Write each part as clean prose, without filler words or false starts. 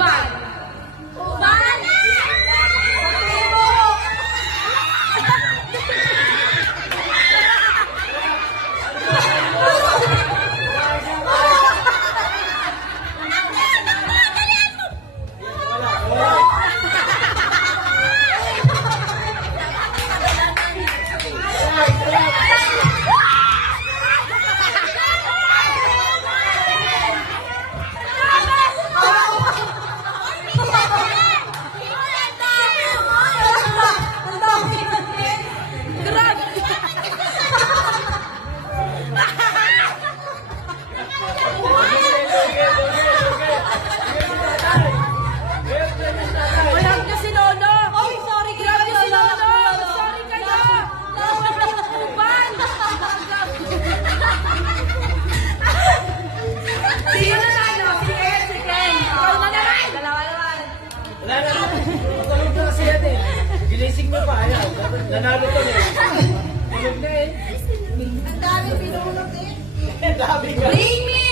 Uban. Uban. Ginising mo pa, ayaw. Nanalo ko na eh. Tulog na eh. Ang dami pinulog eh. Ang dami ka. Bring me!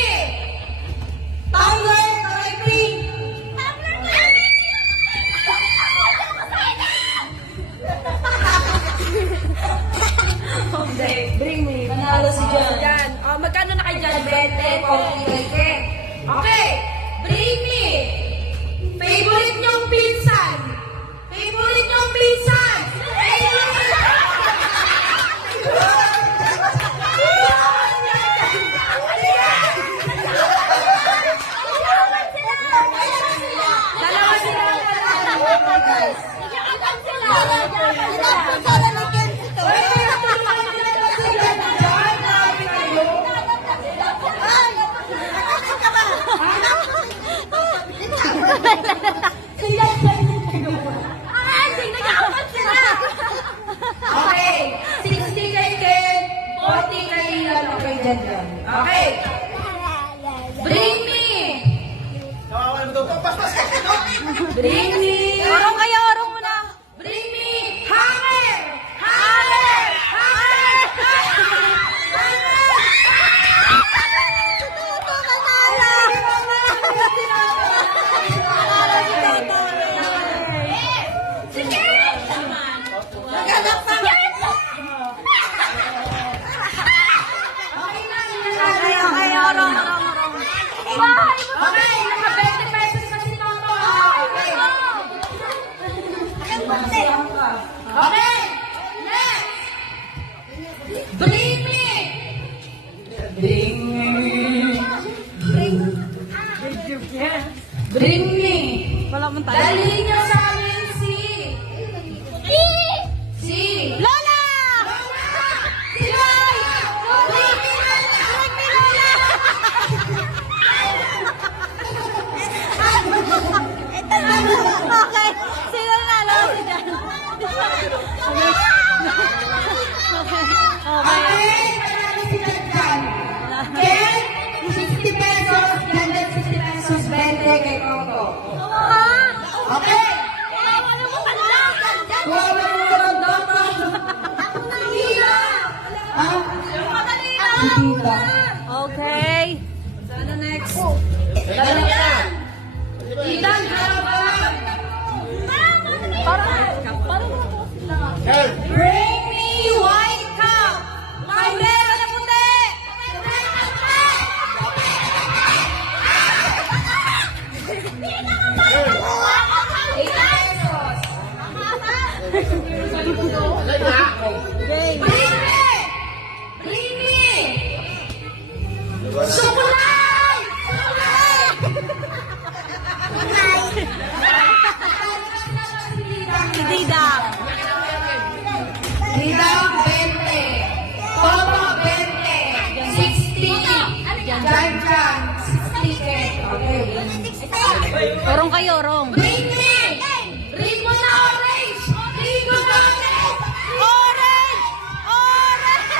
Tumbler, bring! Bring me. Manalo si John. Oh, magkano na kay John? 20. Okay. Bring me. Favorite niyong pinsan. Favorite niyong pinsan. Dalawa sila. Okay. 60 kay Ken, 40 kay Jan. Okay. Bring me. Kawawa mo ito. Paspas ka. Bring me. Orong kayo, orong muna. Bring me. Hammer. Hammer. Hammer. Okay, naka-20 pesos na si Toto. Okay, next. Bring me. Bring me. Dali niyo sa amin si Lola. Si Lola. Bring me Lola. Okay, sino nalo? Si Jan. Okay, manalo si Jan. Ken, 60 pesos. Jan, 60 pesos. 20 kay Coco. Okay. Kuwawa mo ng dama. Tita. Ha? Tita. Okay. Sana next. Dali yan. Itan, harap-harap. Bring me white cup. Sombrero na puti. 80 pesos. Bring me. Bring me. Sukulay. Si Dida. Dida, 20. Toto, 20. 60. Jan, 60 pesos. Okay. Orong kayo, orong. Bring me. Bring mo na orange. Bring mo na orange. Orange! Orange!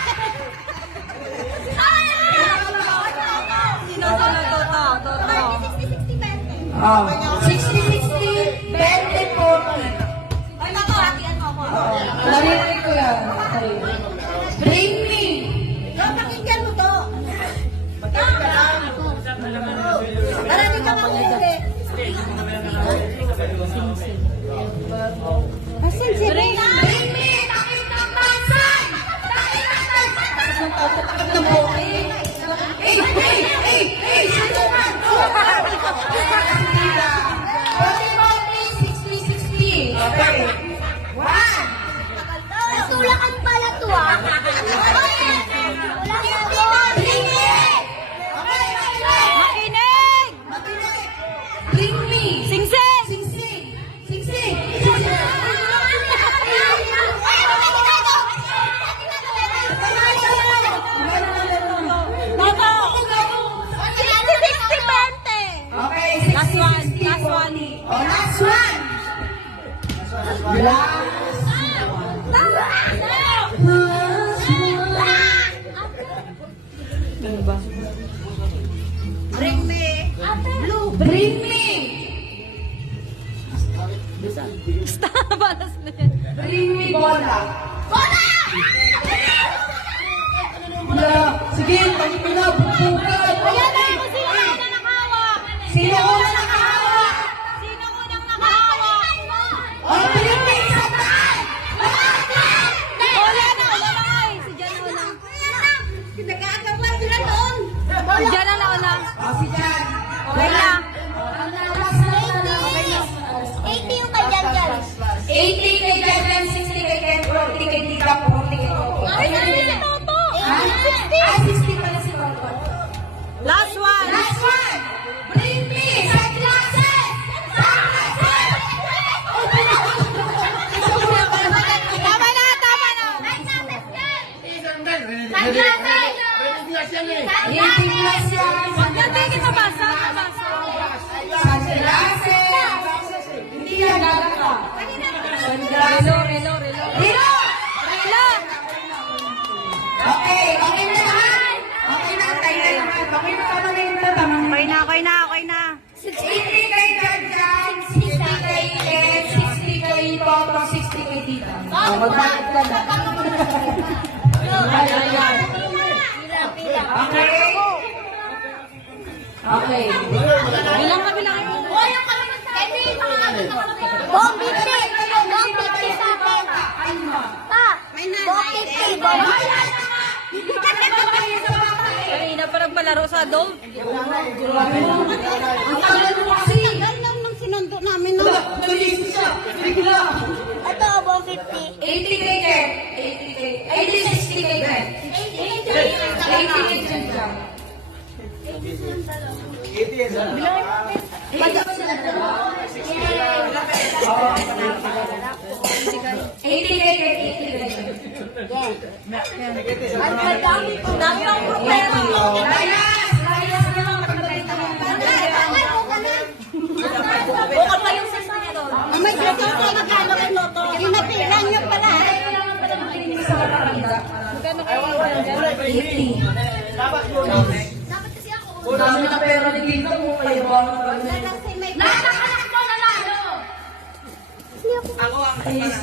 Sino sa Toto? Toto. 60, 20, 40. Ay, makakatian mo ako. Narinig ko yan. Bring me. Pakinggan mo to. Marami ka mang huli. Asan si Rina? Bring me! Takip ng pansan! Takip ng pansan! Takip ng buhay! Sino man? Okay. One. Natulakan pala to ah. Makinig! Bring me. Singsing! Singsing. Singsing. Okay. Last one. Last one. Oh, last one. Bring me. Blue. Bring me. Basta, balas na yan. Bring me bola. Bola! Sige, tayo na. Bukbukan. Ayan na ako, sino na nakahawak? Sino una nakahawak? Sino unang nakahawak? Oh, bring me sa taas. Bola na, wala na ay. Si Jan na una. Nagkakagawa sila doon. Si Jan na una. Oh, si Jan. Okay na. Ang last na. 80 yung kay Jan Jan. 80 kay Jan Jan, 60 kay Ken, 40 kay Tita, 40 kay Toto. Ay, sabi si Toto. Ah, 60 pala si Toto. Last one. Last one! Bring me sa classes! Sa classes! Tama na, tama na. Hindi class yan. Hindi kita basa, basa. Sa classes! Hindi yan gagaka. Relo, relo, relo. Rilo! Relo. Okay, okay na naman. Okay na, tayo na naman. Okay na, tama na yun. Tama na. Okay na, okay na, okay na. 60 kay Jan Jan, 60 kay Ken, 60 kay Toto, 60 kay Tita. Oh, magbayad ka na. Okay? Okay. Bilang ka, bilang ka. Bong 50. Bong 50 sa akin. Pa, bong 50. Bong 50. Kanina pa nagpalaro sa adult. Ang tagal mo kasi. Tagal lang nang sinundo namin. No? Nalisip siya. Bigla. Ito, bong 50. 80 kay Ken. 60 kay Ken. 80 kay Jan Jan. 80 kay Ken. 80 kay Ken. Dami ang problema. Layas! Layas na lang. Bukod pa yung sister niya doon. May gusto ko magkano kay Loto. Inapilan niyo pala. Magkano kayo? 80. Dapat kasi ako. Ang dami na pera ni Tita mo. Kayo ba? Nakanak ko na lalo. Ayos